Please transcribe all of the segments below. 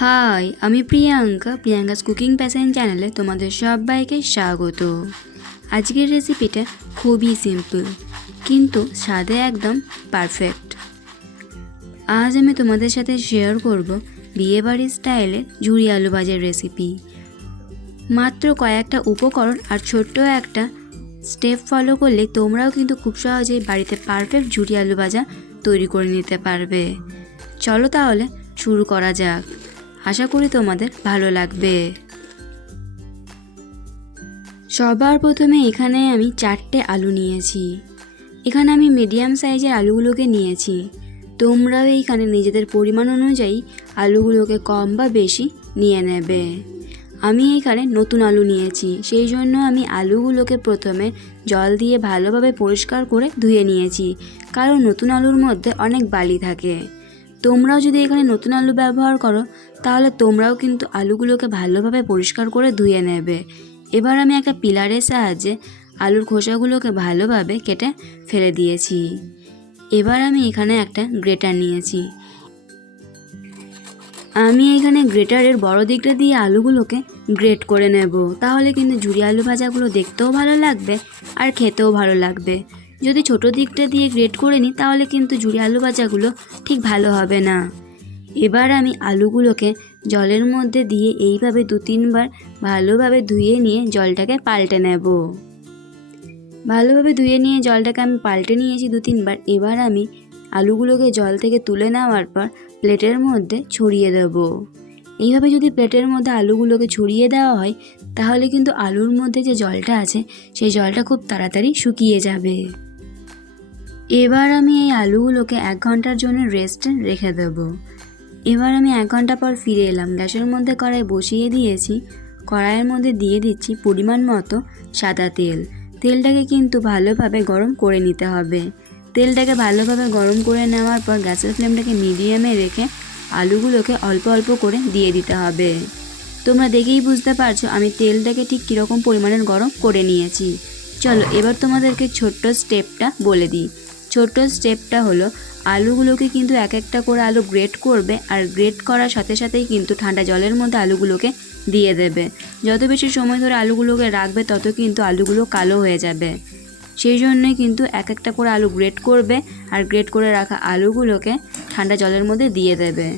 High, আমি Priyanka's cooking passion চ্যানেলে তোমাদের সবাইকে স্বাগত। আজকের রেসিপিটা খুবই সিম্পল কিন্তু স্বাদে একদম পারফেক্ট। আজ আমি তোমাদের সাথে শেয়ার করব বিয়েবাড়ির স্টাইলের ঝুরি আলু ভাজার রেসিপি। মাত্র কয়েকটা উপকরণ আর ছোট্ট একটা স্টেপ ফলো করলে তোমরাও কিন্তু খুব সহজেই বাড়িতে পারফেক্ট ঝুরি আলু ভাজা তৈরি করে নিতে পারবে। চলো তাহলে শুরু করা যাক। আশা করি তোমাদের ভালো লাগবে। সবার প্রথমে এখানে আমি 4টে আলু নিয়েছি। এখানে আমি মিডিয়াম সাইজের আলুগুলোকে নিয়েছি। তোমরাও এইখানে নিজেদের পরিমাণ অনুযায়ী আলুগুলোকে কম বা বেশি নিয়ে নেবে। আমি এইখানে নতুন আলু নিয়েছি, সেই জন্য আমি আলুগুলোকে প্রথমে জল দিয়ে ভালোভাবে পরিষ্কার করে ধুয়ে নিয়েছি, কারণ নতুন আলুর মধ্যে অনেক বালি থাকে। তোমরাও যদি এখানে নতুন আলু ব্যবহার করো তাহলে তোমরাও কিন্তু আলুগুলোকে ভালোভাবে পরিষ্কার করে ধুয়ে নেবে। এবার আমি একটা পিলারের সাহায্যে আলুর খোসাগুলোকে ভালোভাবে কেটে ফেলে দিয়েছি। এবার আমি এখানে একটা গ্রেটার নিয়েছি। আমি এখানে গ্রেটারের বড় দিকটা দিয়ে আলুগুলোকে গ্রেট করে নেব, তাহলে কিন্তু ঝুরি আলু ভাজাগুলো দেখতেও ভালো লাগবে আর খেতেও ভালো লাগবে। যদি ছোট দিকটা দিয়ে গ্রেট করে নিই তাহলে কিন্তু ঝুরি আলু ভাজাগুলো ঠিক ভালো হবে না। এবার আমি আলুগুলোকে জলের মধ্যে দিয়ে এইভাবে 2-3 বার ভালোভাবে ধুয়ে নিয়ে জলটাকে পাল্টে নেব। ভালোভাবে ধুয়ে নিয়ে জলটাকে আমি পাল্টে নিয়েছি 2-3 বার। এবার আমি আলুগুলোকে জল থেকে তুলে নেওয়ার পর প্লেটের মধ্যে ছড়িয়ে দেব। এইভাবে যদি প্লেটের মধ্যে আলুগুলোকে ছড়িয়ে দেওয়া হয় তাহলে কিন্তু আলুর মধ্যে যে জলটা আছে সেই জলটা খুব তাড়াতাড়ি শুকিয়ে যাবে। এবার আমি এই আলুগুলোকে 1 ঘন্টার জন্য রেস্টে রেখে দেব। এবার আমি 1 ঘন্টা পর ফিরে এলাম। গ্যাসের মধ্যে কড়াই বসিয়ে দিয়েছি। কড়াইয়ের মধ্যে দিয়ে দিচ্ছি পরিমাণ মতো সাদা তেল। তেলটাকে কিন্তু ভালোভাবে গরম করে নিতে হবে। তেলটাকে ভালোভাবে গরম করে নেওয়ার পর গ্যাসের ফ্লেমটাকে মিডিয়ামে রেখে আলুগুলোকে অল্প অল্প করে দিয়ে দিতে হবে। তোমরা দেখেই বুঝতে পারছো আমি তেলটাকে ঠিক কীরকম পরিমাণের গরম করে নিয়েছি। চলো এবার তোমাদেরকে ছোট্ট স্টেপটা বলে দিই। ছোট্ট স্টেপটা হলো আলুগুলোকে কিন্তু এক একটা করে আলু গ্রেট করবে, আর গ্রেট করার সাথে সাথেই কিন্তু ঠান্ডা জলের মধ্যে আলুগুলোকে দিয়ে দেবে। যত বেশি সময় ধরে আলুগুলোকে রাখবে তত কিন্তু আলুগুলো কালো হয়ে যাবে। সেই জন্যই কিন্তু এক একটা করে আলু গ্রেট করবে আর গ্রেট করে রাখা আলুগুলোকে ঠান্ডা জলের মধ্যে দিয়ে দেবে।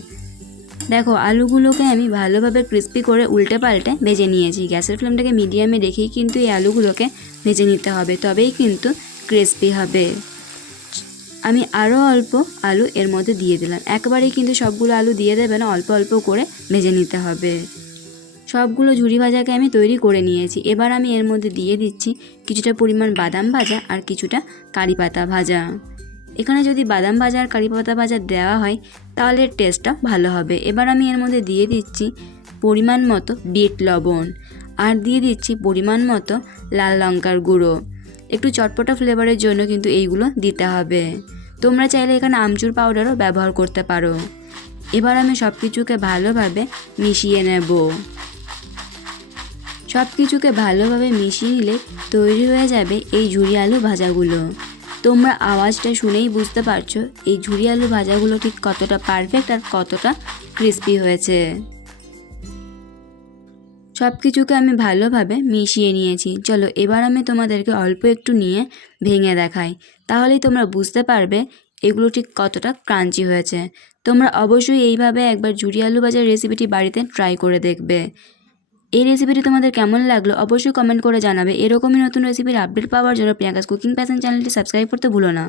দেখো আলুগুলোকে আমি ভালোভাবে ক্রিস্পি করে উল্টে পাল্টে ভেজে নিয়েছি। গ্যাসের ফ্লেমটাকে মিডিয়ামে রেখেই কিন্তু এই আলুগুলোকে ভেজে নিতে হবে, তবেই কিন্তু ক্রিস্পি হবে। আমি আরও অল্প আলু এর মধ্যে দিয়ে দিলাম। একবারেই কিন্তু সবগুলো আলু দিয়ে দেবে না, অল্প অল্প করে ভেজে নিতে হবে। সবগুলো ঝুরি ভাজাকে আমি তৈরি করে নিয়েছি। এবার আমি এর মধ্যে দিয়ে দিচ্ছি কিছুটা পরিমাণ বাদাম ভাজা আর কিছুটা কারি পাতা ভাজা। এখানে যদি বাদাম ভাজা আর কারি পাতা ভাজা দেওয়া হয় তাহলে টেস্টটা ভালো হবে। এবার আমি এর মধ্যে দিয়ে দিচ্ছি পরিমাণ মতো বিট লবণ আর দিয়ে দিচ্ছি পরিমাণ মতো লাল লঙ্কার গুঁড়ো। একটু চটপটা ফ্লেভারের জন্য কিন্তু এইগুলো দিতে হবে। তোমরা চাইলে এখানে আমচুর পাউডারও ব্যবহার করতে পারো। এবার আমি সব কিছুকে ভালোভাবে মিশিয়ে নেব। সব কিছুকে ভালোভাবে মিশিয়ে নিলে তৈরি হয়ে যাবে এই ঝুরি আলু ভাজাগুলো। তোমরা আওয়াজটা শুনেই বুঝতে পারছো এই ঝুরি আলু ভাজাগুলো ঠিক কতটা পারফেক্ট আর কতটা ক্রিস্পি হয়েছে। সব কিছুকে আমি ভালোভাবে মিশিয়ে নিয়েছি। চলো এবার আমি তোমাদেরকে অল্প একটু নিয়ে ভেঙে দেখাই, তাহলেই তোমরা বুঝতে পারবে এগুলো ঠিক কতটা ক্রাঞ্চি হয়েছে। তোমরা অবশ্যই এইভাবে একবার ঝুরি আলু ভাজার রেসিপিটি বাড়িতে ট্রাই করে দেখবে। এই রেসিপিটি তোমাদের কেমন লাগলো অবশ্যই কমেন্ট করে জানাবে। এরকমই নতুন রেসিপির আপডেট পাওয়ার জন্য প্রিয়াঙ্কাস কুকিং প্যাশন চ্যানেলটি সাবস্ক্রাইব করতে ভুলো না।